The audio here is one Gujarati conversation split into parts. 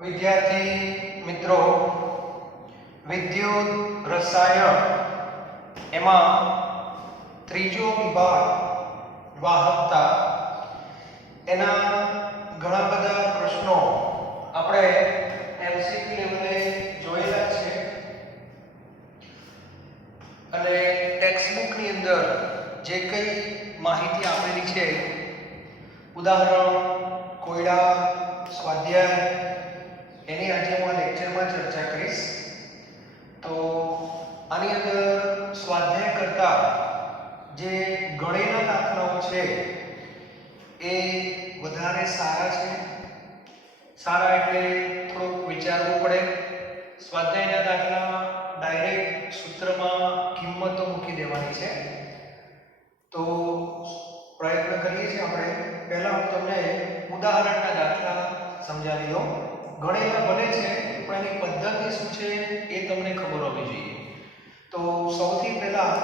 વિદ્યાર્થી મિત્રો, વિદ્યુત રસાયણ એમાં ત્રીજો વિભાગ વાહકતા, એના ઘણા બધા પ્રશ્નો આપણે એમસીક્યુ લેવલે જોયેલા છે અને ટેક્સ્ટબુકની અંદર જે કંઈ માહિતી આપેલી છે, ઉદાહરણ, કોયડા, સ્વાધ્યાય, એની આજે હું આ લેક્ચરમાં ચર્ચા કરીશ. તો આની અંદર સ્વાધ્યાય કરતા જે ગણેના દાખલાઓ છે એ વધારે સારા છે. સારા એટલે થોડુંક વિચારવું પડે. સ્વાધ્યાયના દાખલા ડાયરેક્ટ સૂત્રમાં કિંમતો મૂકી દેવાની છે. તો પ્રયત્ન કરીએ છીએ આપણે. પહેલા હું તમને ઉદાહરણના દાખલા સમજાવી દઉં. ગણેલા બને છે પણ એની પદ્ધતિ શું છે એ તમને ખબર હોવી જોઈએ. તો સૌથી પહેલા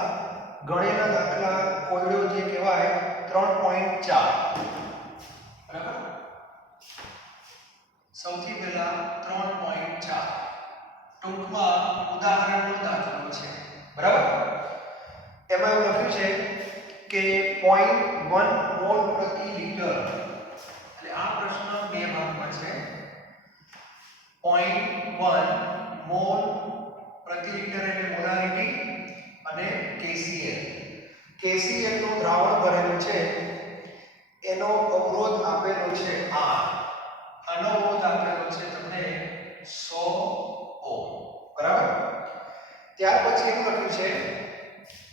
ગણેલા દાખલા કોયડો જે કહેવાય 3.4, બરાબર. સૌથી પહેલા 3.4 ટૂંકમાં ઉદાહરણનો દાખલો છે, બરાબર. એમાં એવું લખ્યું છે કે 0.1 મોલ પ્રતિ લિટર. એટલે આ પ્રશ્ન બે ભાગમાં છે. 0.1 મોલ પ્રતિ લિટર એટલે મોલારિટી, અને KCl. KCl નું દ્રાવણ ભરેલું છે, એનો અવરોધ આપેલો છે આ. આનો અવરોધ આપેલો છે તમને 100 ઓહ્મ, બરાબર. ત્યાર પછી એવું લખ્યું છે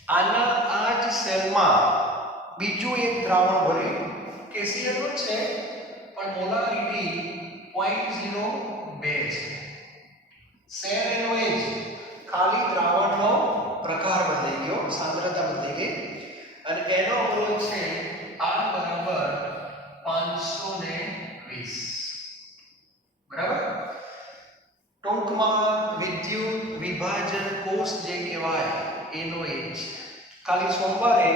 આ જ સેલમાં બીજું એક દ્રાવણ ભર્યું, KCl નું છે પણ મોલારિટી 0.02 છે. સેલ એનો એ જ, ખાલી દ્રાવણનો પ્રકાર બદલાઈ ગયો, સાંદ્રતા બદલાઈ ગઈ, અને એનો અવરોધ છે R બરાબર 520, બરાબર. ટૂંકમાં વિદ્યુત વિભાજન કોષ જે કહેવાય એનો એ જ. ખાલી સોમવારે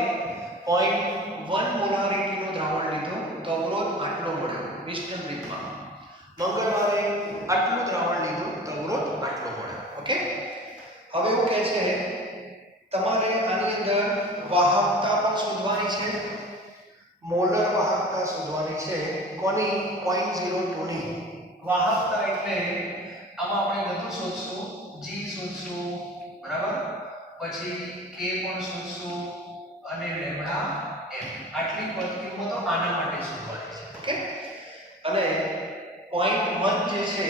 0.1 મોલારિટીનો દ્રાવણ લીધું તો અવરોધ આટલો મળ્યો મિશ્રણ રીતમાં. મંગળવારે આટલું દ્રાવણ લીધું તો અવરોધ આટલો મળ્યો. ઓકે. હવે એવું કહે છે તમારે આની અંદર વાહકતા પણ શોધવાની છે, મોલર વાહકતા શોધવાની છે. કોની? 0.02 ની વાહકતા. એટલે આમાં આપણે બધું શોધશું. G શોધશું, બરાબર. પછી K પણ શોધશું અને લેમ્ડા m. આટલી કિંમતો આના માટે શોધવાની છે. ઓકે. અને 0.1 જે છે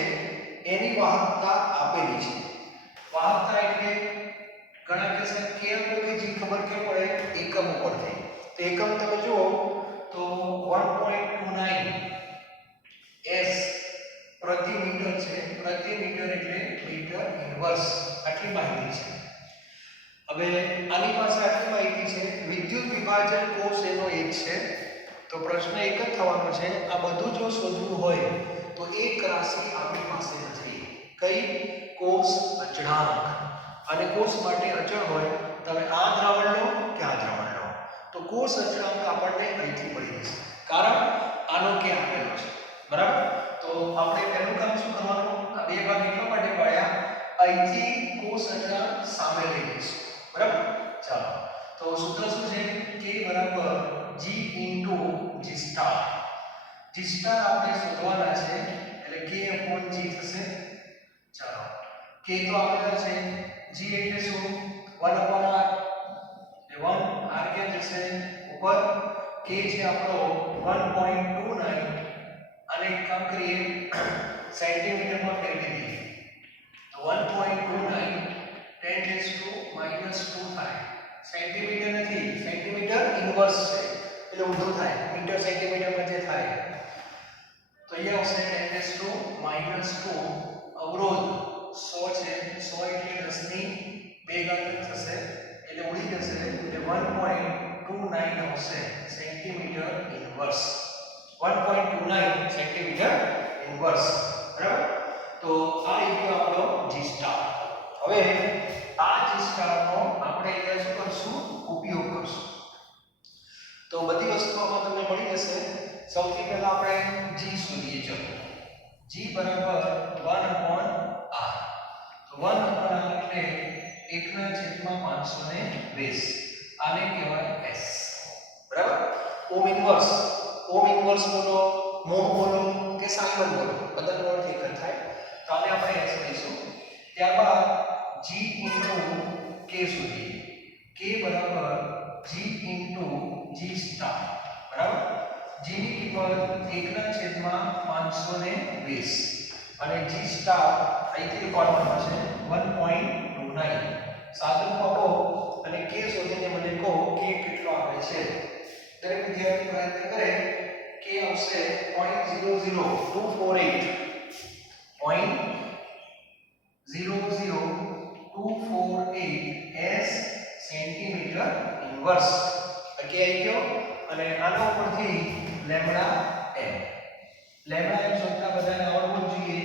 એની વાહકતા આપેલી છે. વાહકતા એટલે ઘણા કહેશે કે કે જે ખબર કેમ પડે એકમ ઉપરથી. તો એકમ તમે જુઓ તો 1.29 s પ્રતિ મીટર છે. પ્રતિ મીટર એટલે મીટર ઇન્વર્સ. આટલી માહિતી છે. હવે આની પાસે આટલી માહિતી છે. વિદ્યુત વિભાજન કોષ એનો એક છે. તો પ્રશ્ન એક જ થવાનો છે, આ બધું જો શોધવું હોય તો એક રાશિ આપણી પાસે નથી. કઈ? કોષ અચળાંક. અને કોષ માટે અચળ હોય તમે આ દ્રાવણ લો કે આ દ્રાવણ લો, તો કોષ અચળાંક આપણને અહીંથી મળી જશે. કારણ આનો કે આપેલો છે, બરાબર. તો આપણે પહેલું કામ શું કરવાનું? આ બે ભાગ એટલા માટે પાડ્યા, અહીંથી કોષ અચળાંક સામે લઈ જઈશું, બરાબર. ચાલો, તો સૂત્ર શું છે? K બરાબર G into G star. G star આપણે શોધવાના છે એટલે K upon G થશે. ચાલો, K તો આપેલા છે, G એટલે શું? 1 upon R. એટલે 1 R કે જશે ઉપર. K છે આપણો 1.29, અને એક કામ કરીએ સેન્ટીમીટરમાં ફેરવી દઈએ તો 1.29 10⁻² થાય. સેન્ટીમીટર નથી, સેન્ટીમીટર ઇન્વર્સ છે એટલે ઊંધું થાય. મીટર સેન્ટીમીટરમાં જે થાય તો અહીંયા આવશે 10⁻². અવરોધ 100 છે. 100 એટલે 10 ની 2 ઘાત થશે એટલે ઉડી જશે. એટલે 1.29 આવશે સેન્ટીમીટર ઇન્વર્સ. 1.29 સેન્ટીમીટર ઇન્વર્સ, બરાબર. તો આ ગયો આપણો G સ્ટાર. હવે આ G સ્ટારનો આપણે અહીંયા શું કરશું? ઉપયોગ કરશું. તો બધી વસ્તુઓમાં તમને મળી જશે. સૌથી પહેલા આપણે G શોધીએ. ચલો, G g બરાબર 1/r. તો 1/r એટલે 1/520. આને કહેવાય s. બરાબર. ઓમ ઇન્વર્સ બોલો, મોહ બોલો કે સાઇન બોલો, બધાનો અર્થ એક જ થાય. તો આને આપણે s લઈશું. ત્યારબાદ g k સુધી, k બરાબર g g સ્ટાર. બરાબર. g ની કિંમત 1/520 અને g સ્ટાર અહીંથી પાડવાનો છે 1.29. સાદું આપો અને k શોધીને મને કહો k કેટલો આવે છે. દરેક વિદ્યાર્થી પ્રયત્ન કરે. k આવશે 0.00248. 0.00248 s સેન્ટીમીટર ઇન્વર્સ. કે આવી ગયો. અને આના ઉપરથી લેમ્બડા m. લેમ્બડા m શોધતા બધાને આવડવું જોઈએ.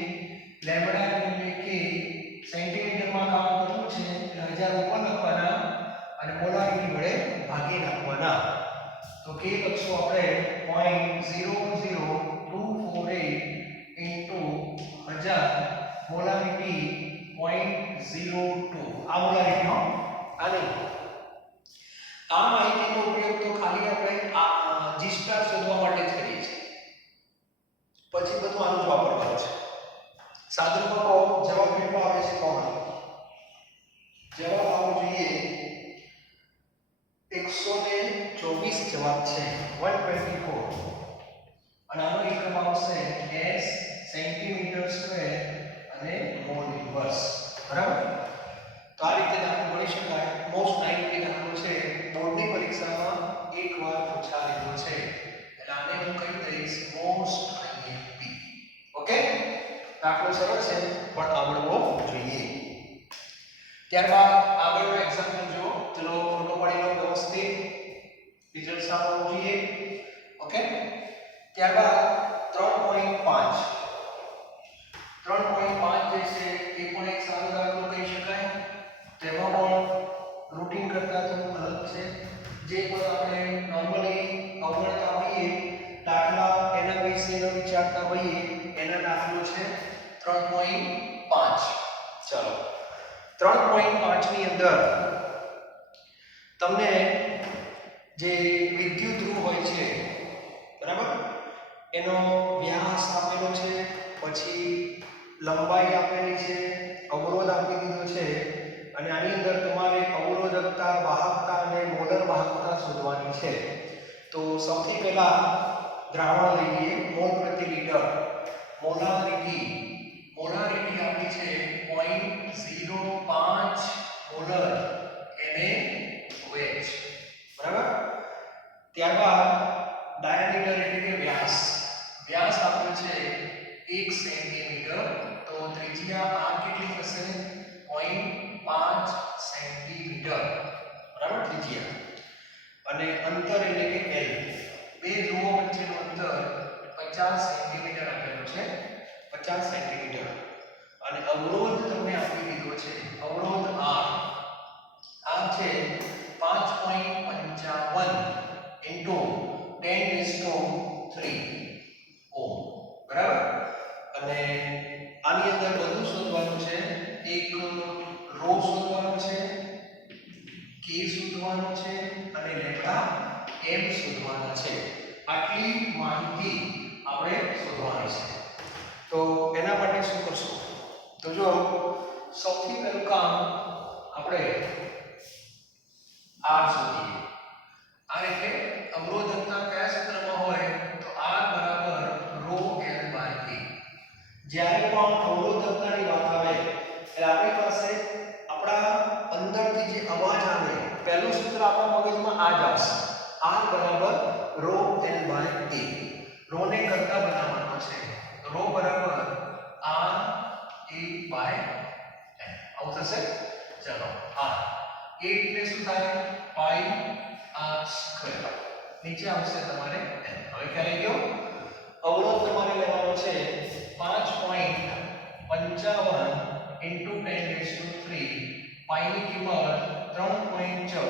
લેમ્બડા m એટલે કે સેન્ટીમીટરમાં કામ કરવું છે એટલે 1000 ઉપર લખવાના અને મોલારિટી વડે ભાગી નાખવાના. તો k લખશું આપણે 0.00248 into 1000, મોલારિટી 0.02. આ મોલારિટીનો આની આ માહિતીનો ઉપયોગ તો ખાલી આપણે g સ્ટાર શોધવા માટે જ કરીએ છીએ. પછી બધું આનું જ વાપરવાનું છે. સાદુરૂપો જવાબ કેટલો આવે છે કોણ? જવાબ આવવો જોઈએ 124 જવાબ છે 124. અને આનો એકમ આવશે s સેન્ટીમીટર સ્ક્વેર અને મોલ ઇન્વર્સ. બરાબર. તો આ રીતે દાખલો ગણી શકાય. મોસ્ટ લાઇકલી દાખલો છે, બોર્ડની પરીક્ષામાં એકવાર પૂછાયેલો છે એટલે આને હું કહી દઈશ મોસ્ટ IMP. ઓકે. દાખલો સરળ છે પણ આવડવો જોઈએ. ત્યારબાદ આગળનો એક્ઝામ્પલ જો, ચલો ફોટો પાડી લો વ્યવસ્થિત. રિઝલ્ટ સારું હોવું જોઈએ. ઓકે. ત્યારબાદ 3.5 જે છે એ પણ એક સારો દાખલો કહી શકાય. તેમાં પણ રૂટીન કરતા થોડું અલગ છે. જે પણ આપણે નોર્મલી અવગણતા હોઈએ દાખલા એના વિશેનો વિચારતા હોઈએ એના દાખલો છે 3.5. ચલો 3.5 ની અંદર તમને જે વિદ્યુત ધ્રુવ હોય છે, બરાબર, એનો વ્યાસ આપેલો છે, પછી લંબાઈ આપેલી છે, અવરોધ આપી દીધો છે અને આની અંદર તમારે અવરોધકતા, વાહકતા અને મોલર વાહકતા શોધવાની છે. તો સૌથી પહેલા દ્રાવણ લઈએ મોલ પ્રતિ લિટર. મોલારિટી આપી છે 0.05 મોલર NaOH. બરાબર. ત્યારબાદ ડાયામીટર એટલે કે વ્યાસ આપ્યો છે 1 સેન્ટીમીટર. તો ત્રિજ્યા r કેટલી થશે? 0.5 સેન્ટીમીટર. બરાબર. ત્રિજ્યા અને અંતર એટલે કે L. બે ધ્રુવો વચ્ચેનું અંતર 50 સેન્ટીમીટર આપેલું છે. 50 સેન્ટીમીટર. અને અવરોધ તમને આપી દીધો છે. અવરોધ R છે 5.55 into 10⁻³ ઓમ. બરાબર. અને આની અંદર બધું શોધવાનું છે. એક રો શોધવાનો છે, k શોધવાનો છે અને લેમ્બડા m શોધવાના છે. આટલી માહિતી આપણે શોધવાની છે. તો એના માટે શું કરશું? તો જો સૌથી પહેલું કામ આપણે R શોધીએ. R એટલે અવરોધકતા કયા સૂત્રમાં હોય? તો R બરાબર ρl/a. જ્યારે પણ અવરોધકતાની વાત આવે એટલે આપણી પાસે આપણા અંદરથી જે અવાજ આવે પહેલું સૂત્ર આપણા મગજમાં આ જ આવશે. R બરાબર ρl/a. ρ ને કરતા બનાવવાનો છે. ρ બરાબર R/a/n. આવું થશે. ચલો R એટલે શું થાય? પાઈ r². નીચે આવશે તમારે n. હવે ખ્યાલ આવી ગયો? અવરોધ તમારે લેવાનો છે 5.55 into 10⁻³ પાઈ ની કિંમત 3.14.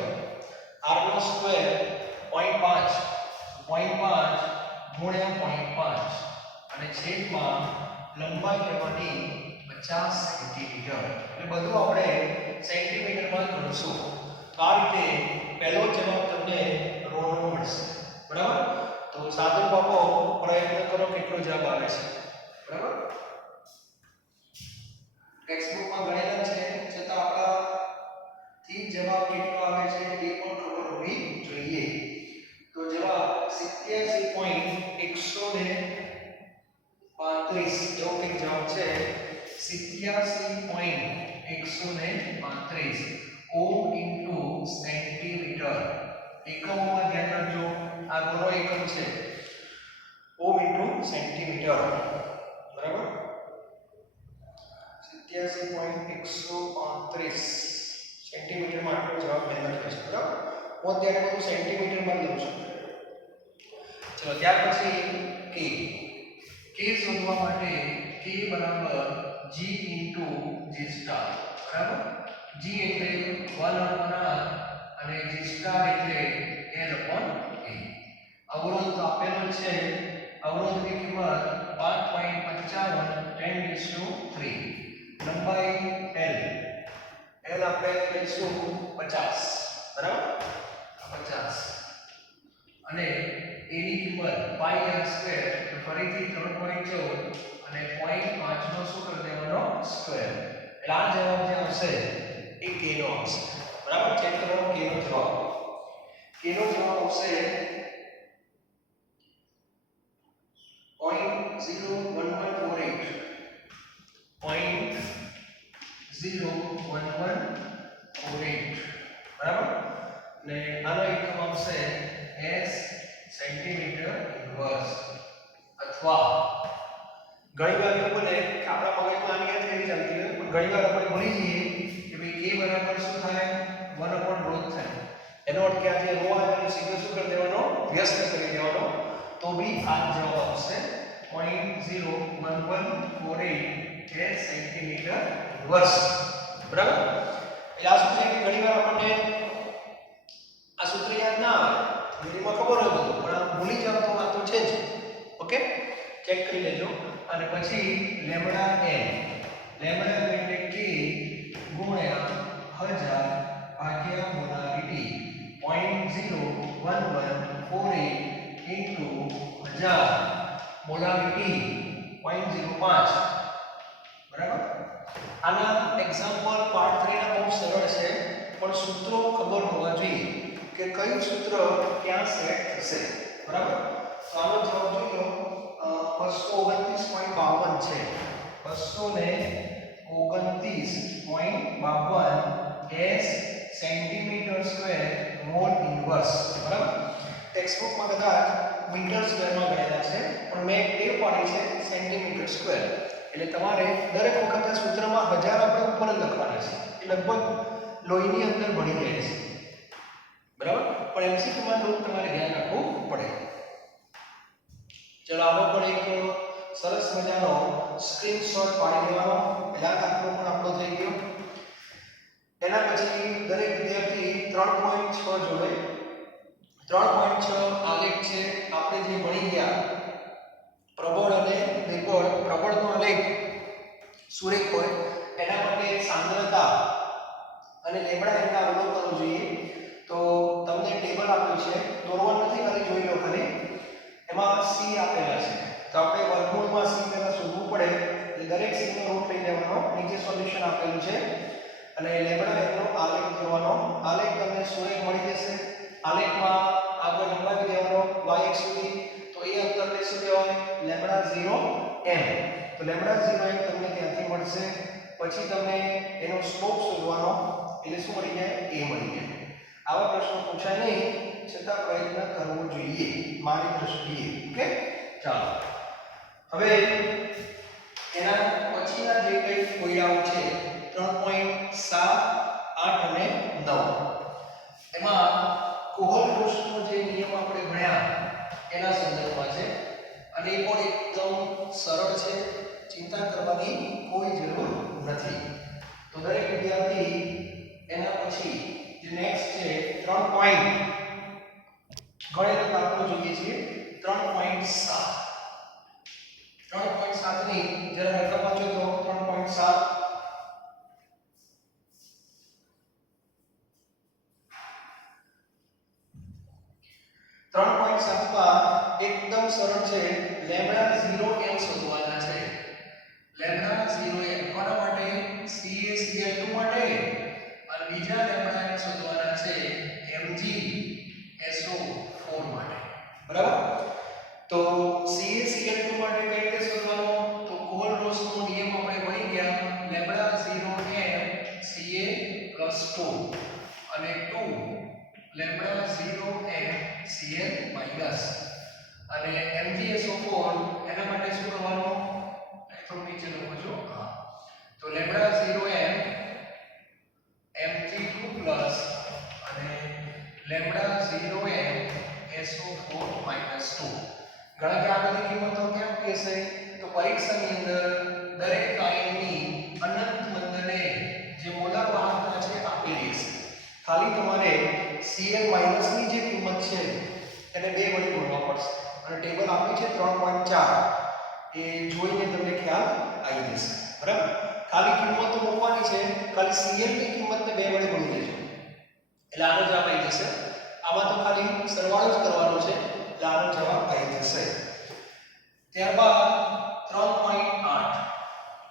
r નો સ્ક્વેર 0.5 ગુણ્યા 0.5 અને છેદમાં લંબાઈ લેવાની 50 સેન્ટીમીટર. એટલે બધું આપણે સેન્ટીમીટરમાં જ ગણશું. તો આ રીતે પહેલો જવાબ તમને રો નો મળશે. બરાબર? તો સાદો બાપો પ્રયત્ન કરો કેટલો જવાબ આવે છે. બરાબર? ટેક્સ્ટબુકમાં ગણેલા છે છતાં આપણા થી જવાબ કેટલો આવે છે એ પણ ખબર હોવી જોઈએ. તો જવાબ 87.135 એવો કંઈક જવાબ છે. 87.135 ઓમ ઇન્ટુ સેન્ટીમીટર. એકમોમાં ધ્યાન રાખજો, આ ઘણો એકમ છે. ઓમ ઇન્ટુ સેન્ટીમીટર. બરાબર? 87.135 સેન્ટીમીટરમાં આટલો જવાબ મેં લખ્યો છે. બરાબર? હું અત્યારે બધું સેન્ટીમીટરમાં લઉં છું. ચલો ત્યાર પછી કે શોધવા માટે k બરાબર g ઇન્ટુ g સ્ટાર. બરાબર? g એટલે 1/r અને g સ્ટાર એટલે l upon a. અવરોધ તો આપેલો છે. અવરોધની કિંમત 5.55 10:3. લંબાઈ l આપણે લઈશું 50. બરાબર? 50 અને એની કિંમત પાઈ r સ્ક્વેર, તો ફરીથી 3.14 અને 0.5 નો શું કરી દેવાનો સ્ક્વેર. એટલે આ જવાબ જે આવશે એ k નો આવશે. બરાબર? ચેક કરો k નો જવાબ. k નો જવાબ આવશે 0.01148. 0.01148. બરાબર? ને આનો એકમ આવશે s સેન્ટીમીટર ઇન્વર્સ. અથવા ઘણીવાર એવું બને કે આપણા મગજમાં આની આ થિયરી ચાલતી હોય પણ ઘણીવાર આપણે ભૂલી જઈએ કે ભાઈ k બરાબર શું થાય 1/ρ થાય. એનો અર્થ કે આ જે રો આવેલો સીધો શું કરી દેવાનો વ્યસ્ત કરી દેવાનો. તો બી આ જવાબ આવશે 0.01148 સેન્ટીમીટર ઇન્વર્સ. બરાબર? એટલે આ શું છે કે ઘણીવાર આપણને આ સૂત્ર યાદ ના આવે. એમાં ખબર હોય બધું પણ આ ભૂલી જાવ તો આ તો છે જ. ઓકે? ચેક કરી લેજો. અને પછી લેમ્બડા n. લેમ્બડા એટલે k ગુણ્યા 1000 ભાગ્યા મોલારિટી. 0.01148 into 1000 molarity 0.05. બરાબર? આના એક્ઝામ્પલ પાર્ટ 3 ના બહુ સરળ છે પણ સૂત્રો ખબર હોવા જોઈએ કે કયું સૂત્ર ક્યાં સેટ થશે. બરાબર? તો આનો જવાબ જોઈ લો. 229.52 છે. 229.52 s centimetre square mole inverse. બરાબર? ટેક્સ્ટબુકમાં કદાચ મીટર સ્ક્વેરમાં ગણેલા છે પણ મેં ટેવ પાડી છે સેન્ટીમીટર સ્ક્વેર. એટલે તમારે દરેક વખતે સૂત્રમાં 1000 આપણે ઉપર જ લખવાના છે. એ લગભગ લોહીની અંદર ભળી જાય છે. બરાબર? પણ એમસીક્યુમાં થોડું તમારે ધ્યાન રાખવું પડે. ચલો આનો પણ એક સરસ મજાનો સ્ક્રીનશોટ પાડી લેવાનો. પહેલા દાખલો પણ આપણો થઈ ગયો. એના પછી દરેક વિદ્યાર્થી 3.6 જોડે 3.6 આલેખ છે આપણે જે ભણી ગયા પ્રબળ અને નિર્બળ. પ્રબળનો આલેખ સુરેખ હોય એના માટે સાંદ્રતા અને લેમ્બડા એના અવલોકનો જોઈએ. તો તમને ટેબલ આપ્યું છે, દોરવાનું નથી, ખાલી જોઈ લો. ખાલી એમાં c આપેલા છે તો આપણે વર્ગમૂળમાં c પહેલા શોધવું પડે. એટલે દરેક c નો રૂટ લઈ લેવાનો. નીચે સોલ્યુશન આપેલું છે અને લેમ્બડા એનો આલેખ દોરવાનો. આલેખ તમને સુરેખ મળી જશે. આલેખમાં આગળ લંબાવી દેવાનો y અક્ષ સુધી. તો એ અંતરને શું કહેવાય? Lambda 0 m. તો લેમ્બડા 0 m તમને ત્યાંથી મળશે. પછી તમને એનો સ્લોપ શોધવાનો. એટલે શું મળી જાય? a મળી જાય. આવા પ્રશ્નો પૂછાય નહીં છતાં પ્રયત્ન કરવો જોઈએ મારી દ્રષ્ટિએ. ઓકે? ચાલો હવે એના પછીના જે કંઈ કોયડાઓ છે 3.7, 8 અને 9 એમાં કોહલબુશનો જે નિયમ આપણે ભણ્યા એના સંદર્ભમાં છે અને એ પણ એકદમ સરળ છે. ચિંતા કરવાની કોઈ જરૂર નથી. તો દરેક વિદ્યાર્થી એના પછી જે નેક્સ્ટ છે 3 પોઈન્ટ ગણેલો દાખલો જોઈએ છીએ. 3.7 ની જરા એકદમ સરળ છે. લેમ્બડા 0 m શોધવાના છે. લેમ્બડા 0 m કોના માટે? CaCl2 માટે. અને બીજા લેમ્બડા m શોધવાના છે MgSO4 માટે. બરાબર? તો CaCl2 માટે કઈ રીતે શોધવાનો? તો કોહલરોસ નો નિયમ આપણે ભણી ગયા. લેમ્બડા 0 m Ca+2 અને 2 લેમ્બડા 0 m Cl માઈનસ અને MgSO4 એના માટે શું કરવાનું? થોડું નીચે લખો છો. હા, તો લેમ્બડા 0 m Mg2 અને લેમ્બડા 0 m SO4 2. ઘણા કે આ બધી કિંમતો કેમ કહેશે? તો પરીક્ષાની અંદર દરેક આયનની અનંત મંદને જે મોલર વાહકતા છે આપેલી છે. ખાલી તમારે Cl ની જે કિંમત છે એને 2 વડે ગુણવા પડશે અને ટેબલ આપ્યું છે 3.4. એ જોઈને તમને ખ્યાલ આવી જશે. બરાબર? ખાલી કિંમતો મૂકવાની છે. ખાલી Cl ની કિંમતને 2 વડે ગુણી લેજો એટલે આનો જવાબ આવી જશે. આમાં તો ખાલી સરવાળો જ કરવાનો છે એટલે આનો જવાબ આવી જશે. ત્યારબાદ 3.8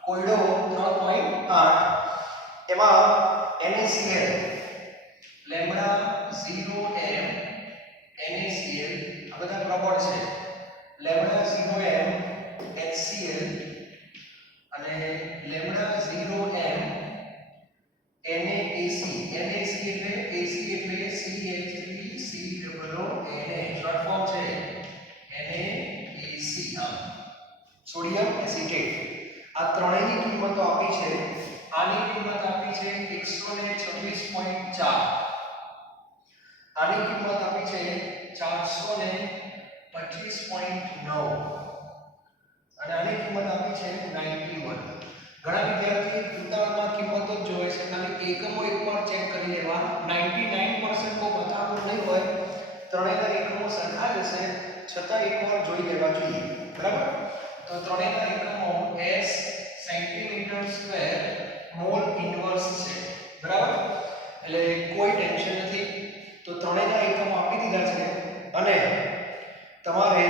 કોયડો 3.8 એમાં NaCl લેમ્બડા 0 m NaCl આ બધા પ્રબળ છે. લેમ્બડા 0 m HCl અને લેમ્બડા 0 m NaAC. NaC એટલે AC એટલે CH3COONA શોર્ટ ફોર્મ છે NaAC. Sodium acetate. આ ત્રણેયની કિંમતો આપી છે. આની કિંમત આપી છે 126.4. આની કિંમત આપી છે 425.9 અને આની કિંમત આપી છે 91. ઘણા વિદ્યાર્થી ઉતાવળમાં કિંમતો જ જોવે છે. ખાલી એકમો એકવાર ચેક કરી લેવા. 99% કો બતાવવું નહીં હોય. ત્રણેયના એકમો સરખા જ હશે છતાં એકવાર જોઈ લેવા જોઈએ. બરાબર? તો ત્રણેયના એકમો s centimetre square mole inverse છે. બરાબર? એટલે કોઈ ટેન્શન નથી. તો ત્રણેયના એકમો આપી દીધા છે અને તમારે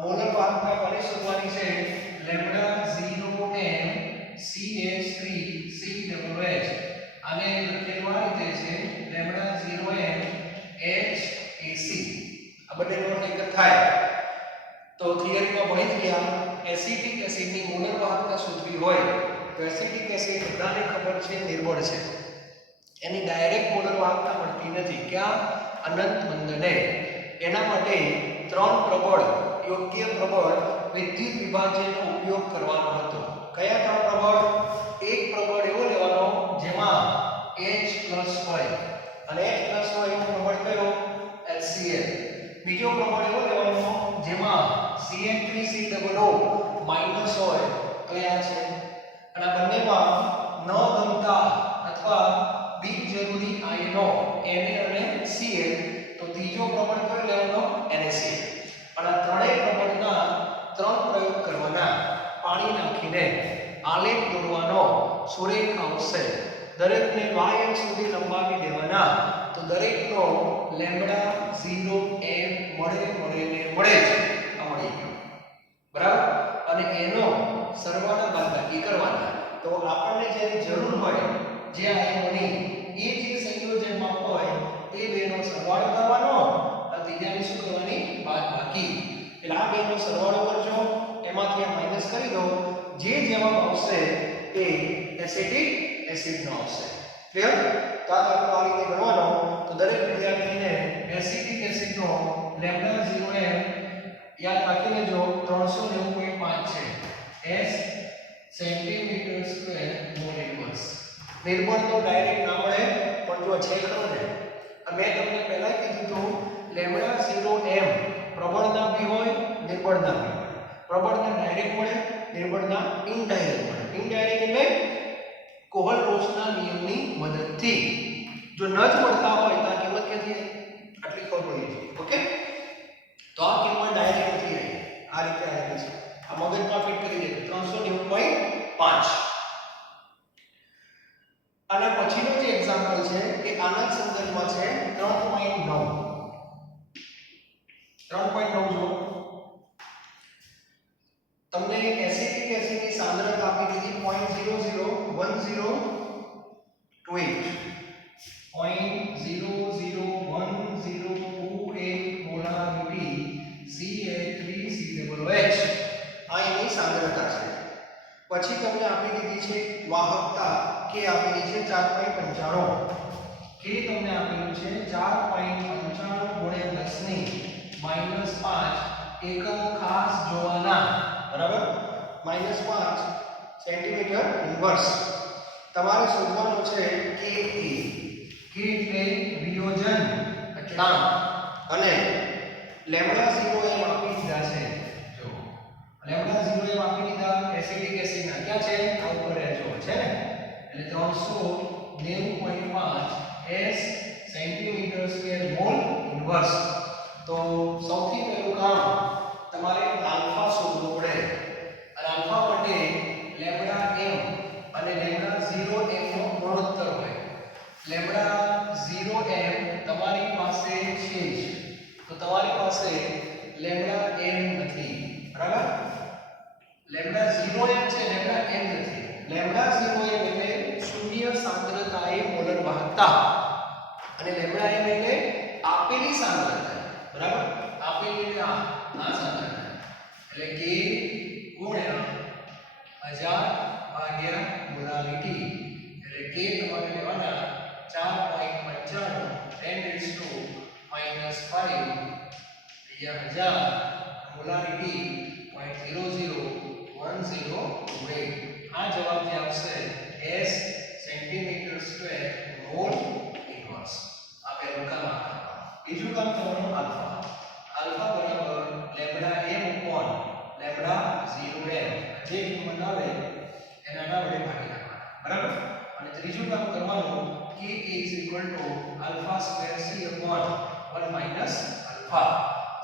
મોલર વાહકતા કોની શોધવાની છે? Lambda 0 m CH3COOH. આને લખેલું આ રીતે છે લેમ્બડા 0 m HAC. આ બંનેનો અર્થ એક જ થાય. તો થિયરીમાં ભણી ગયા એસિટિક એસિડની મોલર વાહકતા શોધવી હોય તો એસિટિક એસિડ બધાને ખબર છે નિર્બળ છે. એની ડાયરેક્ટ મોલર વાહકતા મળતી નથી. ક્યાં? અનંત મંદને. એના માટે 3 પ્રબળ યોગ્ય પ્રબળ વિદ્યુત વિભાજનનો ઉપયોગ કરવાનો હતો. કયા 3 પ્રબળ? એક પ્રબળ એવો લેવાનો જેમાં H+ હોય અને H+ હોય એવો પ્રબળ કયો? HCl. બીજો પ્રબળ એવો લેવાનો જેમાં CH3COO માઈનસ હોય તો આ છે. અને આ બંનેમાં ન ગમતા અથવા બિનજરૂરી આયનો Na અને Cl તો ત્રીજો પ્રબળ કયો લેવાનો? NaCl. અને આ ત્રણેય પ્રબળના 3 પ્રયોગ કરવાના. પાણી નાખીને આલેખ દોરવાનો. સુરેખ આવશે. દરેકને y અક્ષ સુધી લંબાવી દેવાના. તો દરેકનો લેમ્બડા 0 m મળે જ આ મળી ગયો. બરાબર? અને એનો સરવાળા બાદબાકી કરવાના. તો આપણને જેની જરૂર હોય જે આયનોની એ જે સંયોજનમાં હોય એ બેનો સરવાળો કરવાનો અને ત્રીજાની શું કરવાની? બાદબાકી. એટલે આ બેનો સરવાળો કરજો. એમાંથી આ માઈનસ કરી દો. જે જવાબ આવશે એ એસિટિક એસિડનો આવશે. ક્લિયર? તો આ દાખલો આ રીતે ગણવાનો. તો દરેક વિદ્યાર્થીને એસિટિક એસિડનો લેમ્બડા 0 m યાદ રાખી લેજો 390.5 છે. S centimetre square mole inverse. નિર્બળ તો ડાયરેક્ટ ના મળે પણ જો છે ખરો ને. મેં તમને પહેલા કીધું હતું લેમ્બડા 0 m પ્રબળના બી હોય નિર્બળના બી હોય. પ્રબળના ડાયરેક્ટ મળે, નિર્બળના ઇનડાયરેક્ટ મળે. ઇનડાયરેક્ટ એટલે કોહલરોસના નિયમની મદદથી. જો ન જ મળતા હોય તો આ કિંમત ક્યાંથી આવી? આટલી ખબર પડી છે. ઓકે? તો આ કિંમત ડાયરેક્ટ નથી આવી. આ રીતે આવેલી છે. આ મગજમાં ફિટ કરી દેજો 390.5. અને પછીનો જે એક્ઝામ્પલ છે એ આના સંદર્ભમાં છે 3.9. 3.9 જો તમને એસિટિક એસિડની સાંદ્રતા આપી દીધી 0.00102.00102 મોલારિટી CH3COOH આ એની સાંદ્રતા છે. પછી તમને આપી દીધી છે વાહકતા કે આપેલી છે 4.95 કે તમને આપેલું છે 4.95 ગુણ્યા 10 ની -5 એકમ ખાસ જોવાના બરાબર -5 સેન્ટીમીટર ઇન્વર્સ. તમારે શોધવાનું છે કે એટલે વિયોજન અચળાંક અને લેમ્બડા 0 એમ આપી દીધા છે. જો લેમ્બડા 0 એમ આપી દીધા એસિડિક એસિડના ક્યાં છે આ ઉપર રહેજો છે ને એટલે 390.5 s centimetre square mole inverse. તો સૌથી પહેલું કામ તમારે આલ્ફા શોધવું પડે અને આલ્ફા માટે લેમ્બડા m અને લેમ્બડા 0 m નો ગુણોત્તર હોય. લેમ્બડા 0 m તમારી પાસે છે જ તો તમારી પાસે લેમ્બડા m નથી બરાબર. લેમ્બડા 0 m છે લેમ્બડા m નથી. લેમ્બડા 0 m એટલે શૂન્ય સાંદ્રતાએ મોલર વાહકતા અને લેમ્બડા m એટલે આપેલી સાંદ્રતા બરાબર. આપેલી એટલે આ સાંદ્રતા એટલે k ગુણ્યા 1000 ભાગ્યા મોલારિટી એટલે k તમારે લેવાના 4.95 10⁻⁻5 ભાગ્યા 1000 મોલારિટી 0.01028. આ જવાબ જે આવશે s centimetre square mole inverse. આ પહેલું કામ આ કરવાનું. બીજું કામ કરવાનું આલ્ફા. આલ્ફા બરાબર lambda m upon lambda 0 m જે કિંમત આવે એના વડે ભાગી નાખવાના બરાબર. અને ત્રીજું કામ કરવાનું k alpha square c upon 1 minus alpha.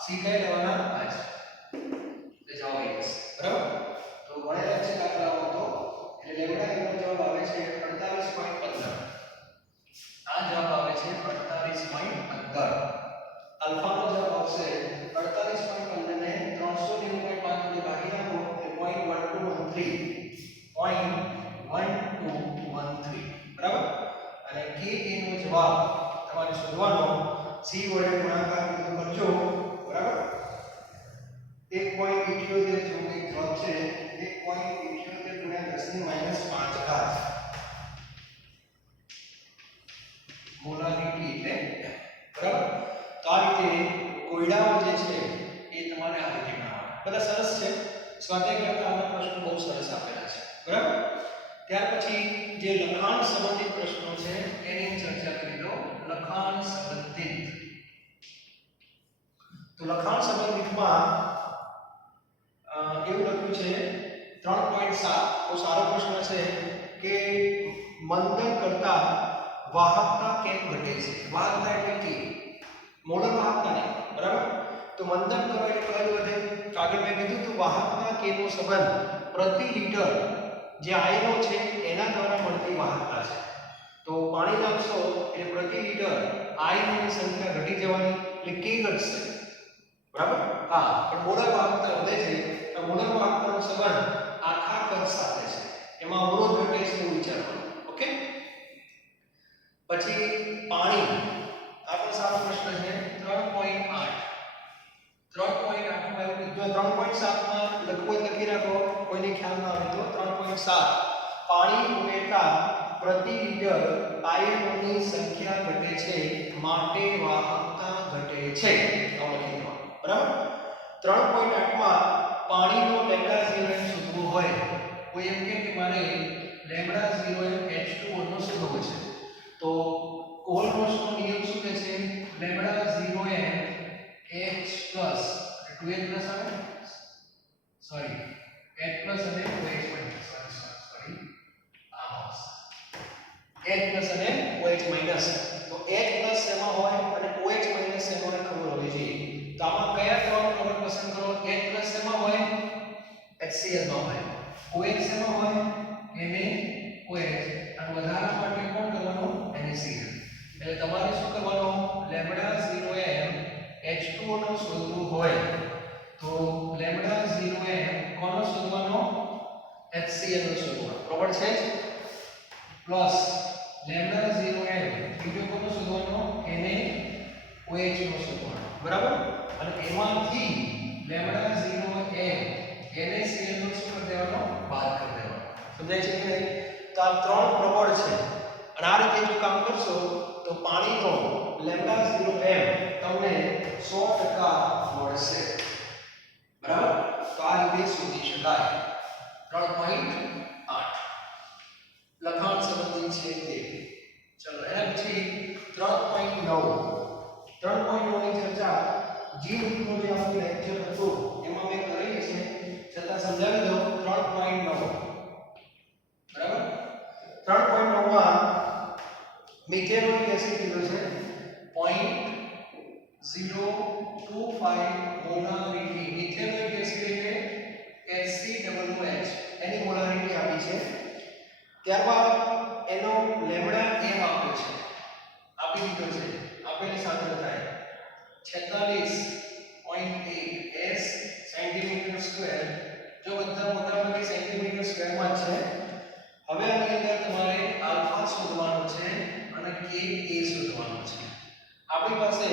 c કઈ લેવાના આ છે એટલે જવાબ આવી જશે બરાબર. તો ગણેલા છે દાખલાઓ તો એટલે લેમ્બડા m નો જવાબ આવે છે 48.15. આ જવાબ આવે છે 48.15. આલ્ફા નો જવાબ આવશે 48.15 ને 390.5 વડે ભાગી નાખો એટલે 0.1213 બરાબર. અને k નો જવાબ તમારે શોધવાનો c વડે ગુણાકાર કરજો બરાબર. 1.78 જો કે જવાબ છે 1.78 ગુણ્યા 10 ની -5 ઘાત મોલારિટી એટલે બરાબર. તો આ રીતે કોયડાઓ જે છે એ તમારે આ રીતે ગણવાના. બધા સરસ છે. સ્વાધ્યાય કરતા આવા પ્રશ્નો બહુ સરસ આપેલા છે બરાબર. ત્યાર પછી જે લખાણ સંબંધિત પ્રશ્નો છે એની ચર્ચા કરી લો. લખાણ સંબંધિત તો લખાણ સંબંધિતમાં એવું લખ્યું છે 3.7 તો સારો પ્રશ્ન છે કે મંદન કરતા વાહકતા કેમ ઘટે છે. વાહકતા એટલે કે મોલર વાહકતા નહીં બરાબર. તો મંદન કરો એટલે કયું વધે. આગળ મેં કીધું તો વાહકતા કે નો સંબંધ પ્રતિ લિટર જે આયનો છે એના દ્વારા મળતી વાહકતા છે. તો પાણી નાખશો એટલે પ્રતિ લિટર આયનોની સંખ્યા ઘટી જવાની એટલે કે ઘટશે બરાબર. હા પણ મોલર વાહકતા વધે છે. તો મોલર વાહકતાનો સંબંધ આખા કદ સાથે છે એમાં અવરોધ ઘટે છે એવું વિચારવાનું. ઓકે. પછી પાણી આ પણ સારો પ્રશ્ન છે. 3.8 માં એવું કીધું 3.7 માં લખવું લખી રાખો કોઈને ખ્યાલ ના આવે તો 3.7 પાણી ઉમેરતા પ્રતિ લિટર આયનોની સંખ્યા ઘટે છે માટે વાહકતા ઘટે છે તો લખી દો બરાબર. 3.8 માં પાણીનો લેમ્બડા 0 m શોધવું હોય કોઈ એમ કે મારે લેમ્બડા 0 m H2O નો શોધવો છે તો કોલરોસનો નિયમ શું કહે છે. Lambda 0 m H plus 2H plus આવે સોરી H પ્લસ અને OH minus sorry H plus અને OH માઈનસ. તો H પ્લસ એમાં હોય અને OH માઈનસ એમાં ખબર હોવી જોઈએ. તો આમાં કયા ત્રણ નંબર પસંદ કરો. H પ્લસ એમાં હોય HCl માં હોય OH એમાં હોય NaOH અને વધારા માટે કોણ કરવાનું NaCl. એટલે તમારે શું કરવાનું લેમ્બડા 0 m H2O નો શોધવું હોય HCl નો શોધવાનો બરાબર છે જ પ્લસ લેમ્ડા 0m બીજો કોનો શોધવાનો NaOH નો શોધવાનો બરાબર અને એમાંથી લેમ્ડા 0m NaCl નો શું કરી દેવાનો બાદ કરી દેવાનો સમજાય છે કે નહીં તો આ ત્રણ પ્રબળ છે અને આ રીતે જો કામ કરશો તો પાણીનો લેમ્ડા 0m તમને 100% મળશે બરાબર તો આ રીતે શોધી શકાય 3.8 લખાણ સંબંધી છે તે ચલો એના પછી 3.9 ની ચર્ચા જીવવિજ્ઞાનનું જે આપણું લેક્ચર હતું એમાં મેં કરેલી છે છતાં સમજાવી દઉં 3.9 બરાબર 3.9 માં મિથેનોઇક એસિડ કીધો છે 0.025 મોલારિટી મિથેનોઇક એસિડ એટલે HCOOH એની મોલારિટી આપી છે ત્યારબાદ એનો લેમ્ડા m આપ્યો છે આપી દીધો છે આપેલી સાંદ્રતા 46.8 s સેન્ટીમીટર સ્ક્વેર જો બધા મોટાભાગે સેન્ટીમીટર સ્ક્વેરમાં છે હવે આની અંદર તમારે આલ્ફા શોધવાનો છે અને k a શોધવાનો છે આપણી પાસે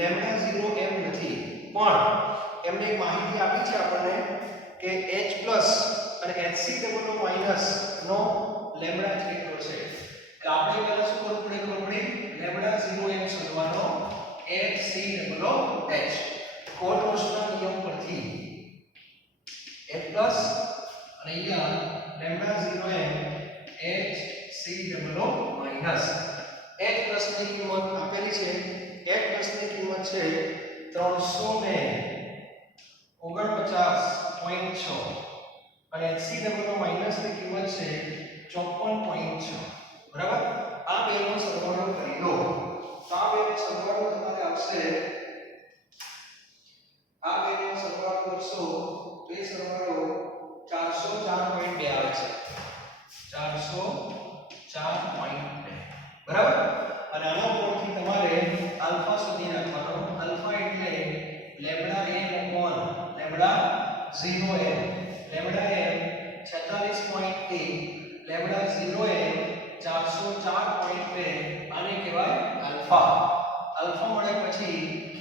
લેમ્ડા 0m નથી પણ એમને એક માહિતી આપી છે આપણને કે H+ અને HCOO- નો લેમ્ડા કેટલો છે એટલે આપણે પહેલા શું કરવું પડે ખબર પડી લેમ્ડા 0m શોધવાનો HCOOH કોલરોસના નિયમ પરથી H+ અને અહીંયા લેમ્ડા 0m HCOO- H+ ની કિંમત આપેલી છે H+ ની કિંમત છે 349.6 અને HCOO- ની કિંમત છે 54.6 બરાબર આ બેનો સરવાળો કરી લો તો આ બેનો સરવાળો તમારે આવશે આ બેનો સરવાળો કરશો તો એ સરવાળો 404.2 આવે છે 404.2 બરાબર અને આના ઉપરથી તમારે આલ્ફા શોધી નાખવાનો આલ્ફા એટલે lambda m upon lambda 0m lambda m 46.8 lambda 0m 404.2 આને કહેવાય આલ્ફા આલ્ફા મળે પછી k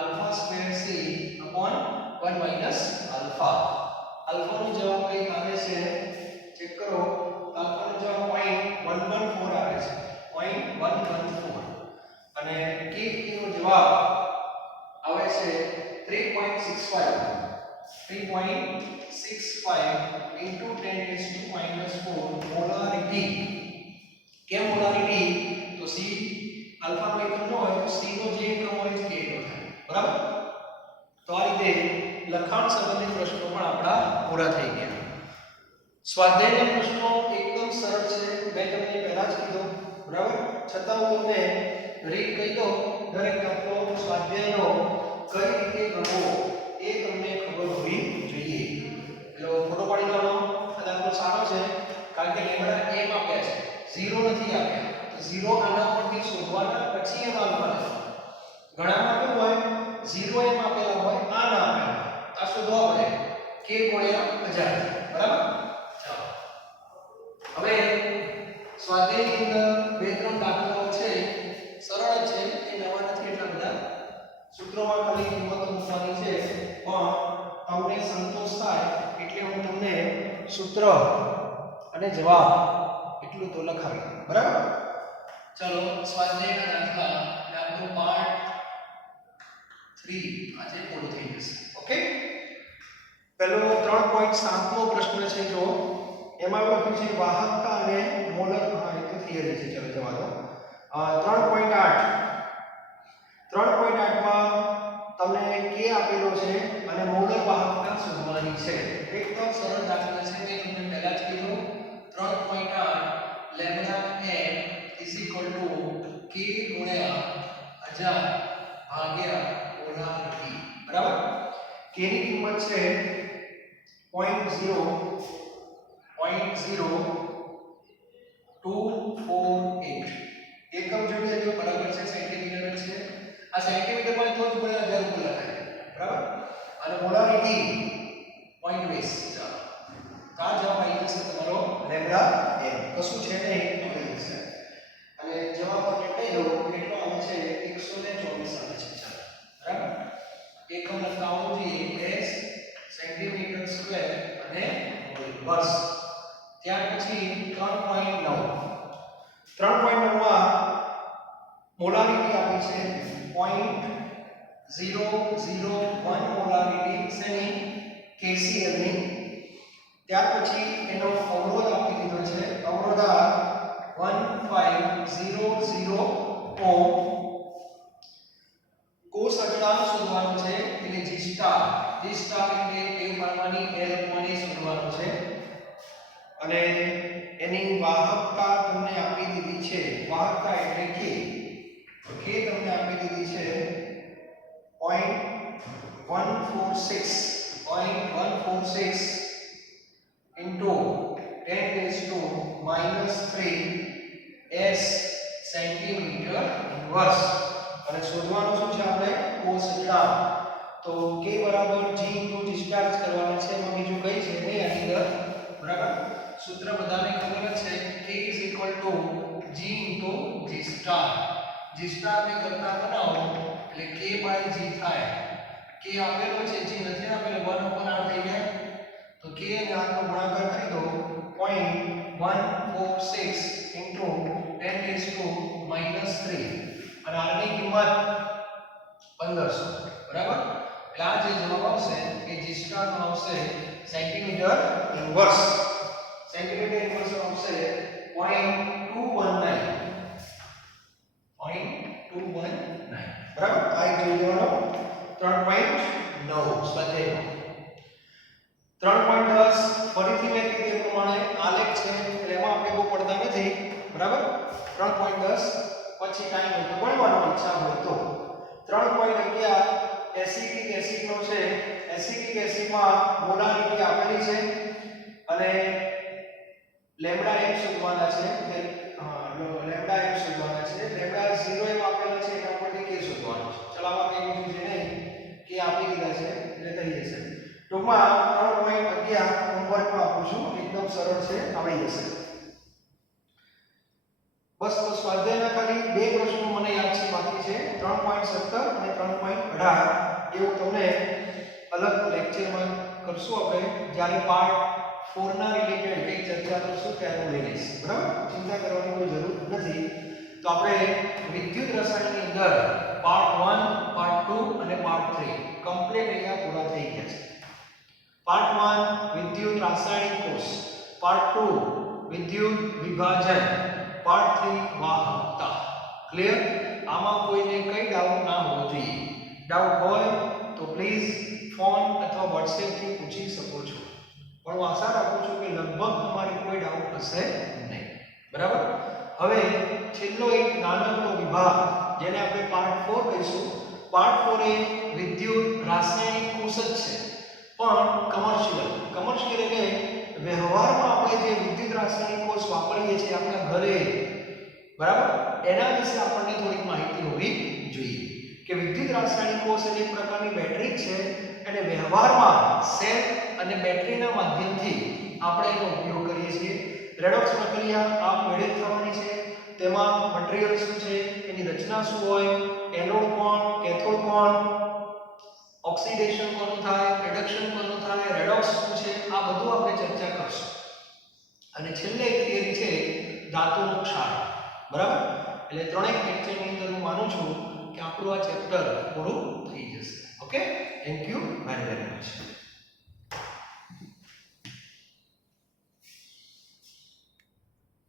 alpha square c upon 1 minus alpha alpha નો જવાબ કઈ આવે છે ચેક કરો alpha નો જવાબ 0.114 આવે છે 0.114 અને k નો જવાબ આવે છે 3.65 into 10⁻⁴ મોલારિટી કેમ મોલારિટી તો c આલ્ફા નો એકમ ન હોય તો c નો જે એકમ હોય તે k નો થાય બરાબર તો આ રીતે લખાણ સંબંધિત પ્રશ્નો પણ આપણા પૂરા થઈ ગયા સ્વાધ્યાયના પ્રશ્નો એકદમ સરળ છે મેં તમને પહેલા જ કીધું બરાબર છતાં હું તમને રીત કહી દઉં દરેક દાખલો સ્વાધ્યાયનો કઈ રીતે કરવો એ તમને ખબર હોવી જોઈએ એટલે ફોટો પાડી લેવાનો આ દાખલો સારો છે કારણ કે લેમ્ડા m આપ્યા છે 0 નથી આપ્યા તો 0 આના પરથી શોધવાના પછી એમ આલ્ફા ઘણામાં કેવું હોય 0 એમ આપેલા હોય આ ના આપેલા આ શોધવા પડે k ગુણ્યા 1000 બરાબર ચાલો હવે સ્વાધ્યાયની અંદર બે ત્રણ દાખલાઓ છે સરળ છે એ નવા નથી એટલા બધા સૂત્રોમાં ખાલી કિંમતો મૂકવાની છે પણ તમને સંતોષ થાય એટલે હું તમને સૂત્ર અને જવાબ એટલું તો લખાવી બરાબર ચલો સ્વાધ્યાયના દાખલા દાખલો પાર્ટ 3 આજે પૂરો થઈ જશે ઓકે પહેલો 3.7 નો પ્રશ્ન છે જો એમાં લખ્યું છે વાહકતા અને મોલર હા એ તો થિયરી છે ચલો જવા દો 3.8 માં તમને k આપેલો છે અને મોલર વાહકતા શોધવાની છે એકદમ સરળ દાખલા છે મેં તમને પહેલા જ કીધું 3.8 લેમ્ડા m k ગુણ્યા 1000 ભાગ્યા મોલારિટી બરાબર k ની કિંમત છે 0.0248 એકમ જોઈ લેજો બરાબર છે સેન્ટીમીટર છે આ સેન્ટીમીટર માં તો જ ગુણ્યા 1000 ઉપર લખાય બરાબર અને મોલારિટી 0.20 ચાલો ડેલ્ટા એન કશું છે નહીં આવી જશે અને જવાબ આપણે કહી દો કેટલો આવે છે 124 આવે છે ચાલો બરાબર એકમ લખાવવું જોઈએ એસ સેન્ટીમીટર સ્ક્વેર અને વર્ષ ત્યાર પછી 3.9 માં મોલારિટી આપી છે 0.001 મોલારિટી શેની KCl ની ત્યાર પછી એનો અવરોધ આપી દીધો છે અવરોધ 1500 ઓહમ કોષ અચળાંક શોધવાનો છે એટલે G સ્ટાર એટલે એ માનવાની L કોની શોધવાનો છે અને એની વાહકતા તમને આપી દીધી છે વાહકતા એટલે K તમને આપી દીધી છે 0.146 into 10⁻³ s સેન્ટીમીટર ઇન્વર્સ અને શોધવાનું શું છે આપણે કોષ અચળાંક તો k બરાબર g * ડિસ્ચાર્જ કરવાના છે એમાં બીજું કઈ છે નહીં આની અંદર બરાબર સૂત્ર બધાને ખબર જ છે k = g * g star g star ને કરતા બનાવો એટલે k / g થાય k આપેલો છે g નથી આપેલો 1/r થઈ જાય તો k ને આનો ગુણાકાર કરી દો 0.146 into 10⁻³ અને r ની કિંમત 1500 બરાબર એટલે આ જે જવાબ આવશે એ g સ્ટાર નો આવશે સેન્ટીમીટર ઇન્વર્સ આવશે 0.219 બરાબર આ એક જોઈ લેવાનો 3.9 સ્વાધ્યાય 3.10 ફરીથી મેં કીધું એ પ્રમાણે આલેખ છે એટલે એમાં આપણે બહુ પડતા નથી બરાબર 3.10 પછી ટાઈમ હોય તો ભણવાનો ઈચ્છા હોય તો 3.11 એસિટિક એસિડનો છે એસિટિક એસિડમાં મોલારિટી આપેલી છે અને લેમ્બડા m શોધવાના છે લેમ્બડા m શોધવાના છે લેમ્બડા 0 એમ આપેલા છે એના પરથી k શોધવાનો છે ચલો આમાં કઈ બીજું છે નહીં k આપી દીધા છે એટલે થઈ જશે ટૂંકમાં 3.11 હોમવર્કમાં આપું છું એકદમ સરળ છે આવી જશે બસ તો સ્વાધ્યાયના ખાલી બે પ્રશ્નો મને યાદ છે બાકી છે 3.17 અને 3.18 એવું તમને અલગ લેક્ચરમાં કરશું આપણે જ્યારે પાર્ટ 4 ના રિલેટેડ કંઈક ચર્ચા કરશું ત્યારે હું લઈ લઈશ બરાબર ચિંતા કરવાની કોઈ જરૂર નથી તો આપણે વિદ્યુત રસાયણની અંદર પાર્ટ 1 પાર્ટ 2 અને પાર્ટ 3 કમ્પ્લીટ અહીંયા પૂરા થઈ ગયા છે પાર્ટ 1 વિદ્યુત રાસાયણિક કોષ પાર્ટ 2 વિદ્યુત વિભાજન પાર્ટ 3 વાહકતા ક્લિયર આમાં કોઈને કઈ ડાઉટ ના હોવો જોઈએ ડાઉટ હોય તો પ્લીઝ ફોન અથવા WhatsApp થી પૂછી શકો છો પણ હું આશા રાખું છું કે લગભગ તમારે કોઈ ડાઉટ હશે નહીં બરાબર હવે છેલ્લો એક નાનકડો વિભાગ જેને આપણે પાર્ટ 4 કહીશું પાર્ટ 4 એ વિદ્યુત રાસાયણિક કોષ જ છે પણ કમર્શિયલ એટલે વ્યવહારમાં આપણે જે વિદ્યુત રાસાયણિક કોષ વાપરીએ છીએ આપણા ઘરે બરાબર એના વિશે આપણને થોડીક માહિતી હોવી જોઈએ કે વિદ્યુત રાસાયણિક કોષ એટલે એક પ્રકારની બેટરી છે અને વ્યવહારમાં સેલ અને બેટરીના માધ્યમથી આપણે એનો ઉપયોગ કરીએ છીએ રેડોક્સ પ્રક્રિયા આપમેળે થવાની છે તેમાં મટીરીયલ શું છે એની રચના શું હોય એનોડ કોણ કેથોડ કોણ ઓક્સિડેશન કોનું થાય રિડક્શન કોનું થાય રેડોક્સ શું છે આ બધું આપણે ચર્ચા કરશું અને છેલ્લે એક થિયરી છે ધાતુનો ક્ષાર બરાબર એટલે ત્રણેક લેક્ચરની અંદર હું માનું છું કે આપણું આ ચેપ્ટર પૂરું થઈ જશે okay thank you very much